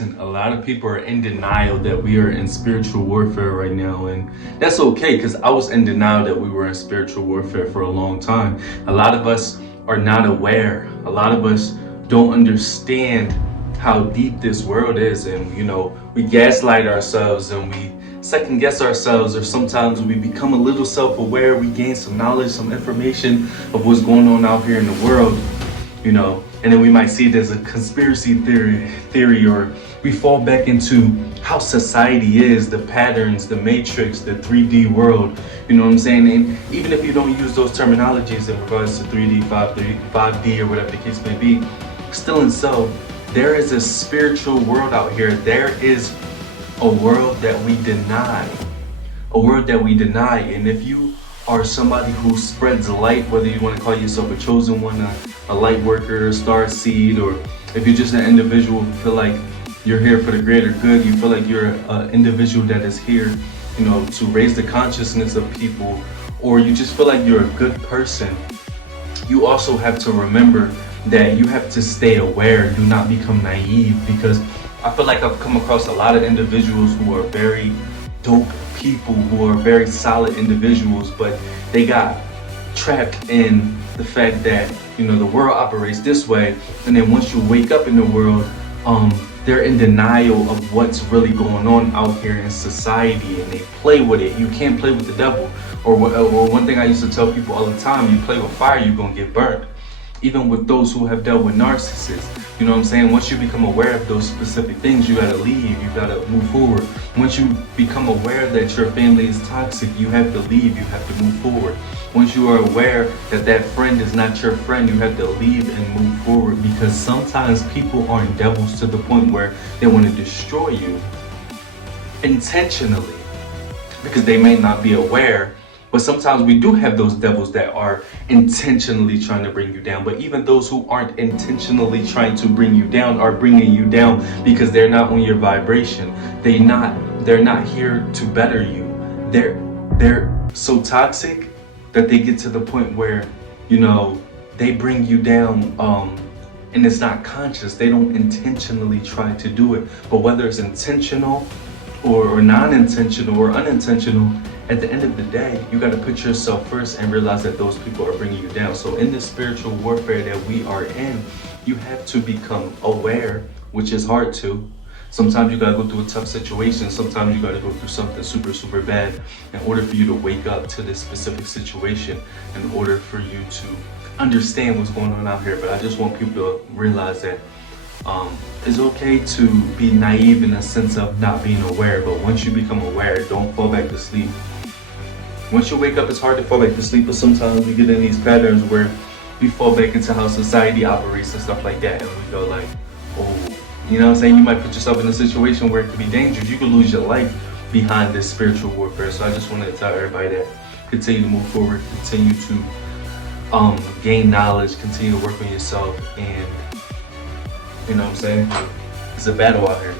A lot of people are in denial that we are in spiritual warfare right now, and that's okay because I was in denial that we were in spiritual warfare for a long time. A lot of us are not aware. A lot of us don't understand how deep this world is, and we gaslight ourselves and we second guess ourselves, or sometimes we become a little self-aware. We gain some knowledge, some information of what's going on out here in the world, and then we might see it as a conspiracy theory, or we fall back into how society is, the patterns, the matrix, the 3D world. You know what I'm saying? And even if you don't use those terminologies in regards to 3D, 5D, or whatever the case may be, still and so, there is a spiritual world out here. There is a world that we deny. A world that we deny. And if you are somebody who spreads light, whether you want to call yourself a chosen one, a light worker, a star seed, or if you're just an individual who feel like you're here for the greater good, you feel like you're an individual that is here, to raise the consciousness of people, or you just feel like you're a good person, you also have to remember that you have to stay aware, do not become naive, because I feel like I've come across a lot of individuals who are very dope people, who are very solid individuals, but they got trapped in the fact that, the world operates this way, and then once you wake up in the world, they're in denial of what's really going on out here in society, and they play with it. You can't play with the devil. Or one thing I used to tell people all the time, you play with fire, you're gonna get burnt. Even with those who have dealt with narcissists, you know what I'm saying? Once you become aware of those specific things, you gotta leave, you gotta move forward. Once you become aware that your family is toxic, you have to leave, you have to move forward. Once you are aware that that friend is not your friend, you have to leave and move forward, because sometimes people aren't devils to the point where they want to destroy you intentionally, because they may not be aware. But sometimes we do have those devils that are intentionally trying to bring you down. But even those who aren't intentionally trying to bring you down are bringing you down because they're not on your vibration. They're not here to better you. They're so toxic that they get to the point where, they bring you down, and it's not conscious. They don't intentionally try to do it. But whether it's intentional or non-intentional or unintentional, at the end of the day, you got to put yourself first and realize that those people are bringing you down. So in this spiritual warfare that we are in, you have to become aware, which is hard to. Sometimes you got to go through a tough situation. Sometimes you got to go through something super, super bad in order for you to wake up to this specific situation, in order for you to understand what's going on out here. But I just want people to realize that it's okay to be naive in the sense of not being aware, but once you become aware, don't fall back to sleep. Once you wake up, it's hard to fall back to sleep, but sometimes we get in these patterns where we fall back into how society operates and stuff like that, and we go like, oh, you know what I'm saying? You might put yourself in a situation where it could be dangerous. You could lose your life behind this spiritual warfare. So I just want to tell everybody that continue to move forward, continue to gain knowledge, continue to work on yourself, and you know what I'm saying? It's a battle out here.